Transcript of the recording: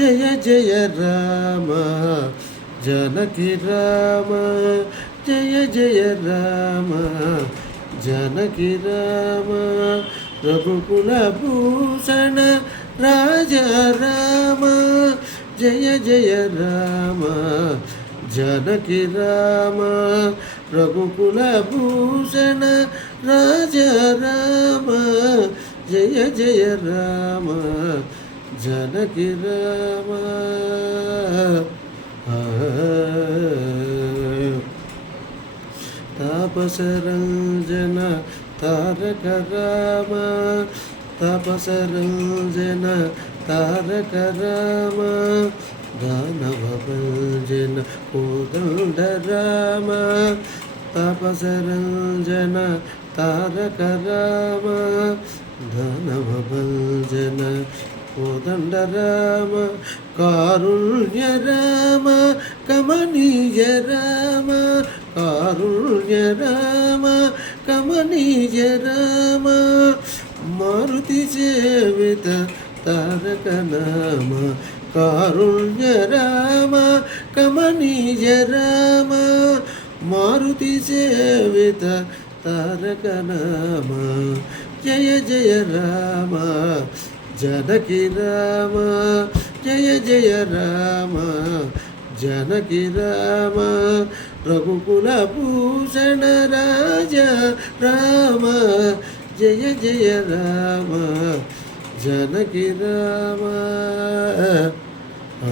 జయ జయ రామ జానకి రామ జయ జయ రామ జానకి రామ రఘుకుల భూషణ రాజా రామ జయ జయ రామ జానకి రామ రఘుకుల భూషణ రాజా రామ జయ జయ రామ జానకి రామ తాపసరంజన తారక రామ తాపసరంజన తారక రామ దానవ భంజన కోదండ రామ తాపసరంజన తారక రామ దానవ భంజన కోదండ రామ కారుణ్య రామ కమనీయ రామ కారుణ్య రామ కమనీయ రామ మారుతి సేవిత తారక నామ కారుణ్య రామ కమనీయ రామ మారుతి సేవిత తారక నామ జయ జయ రామ జానకి రామ జయ జయ రామ జానకి రామ రఘుకుల భూషణ రాజా రామ జయ జయ రామ జానకి రామ ఆ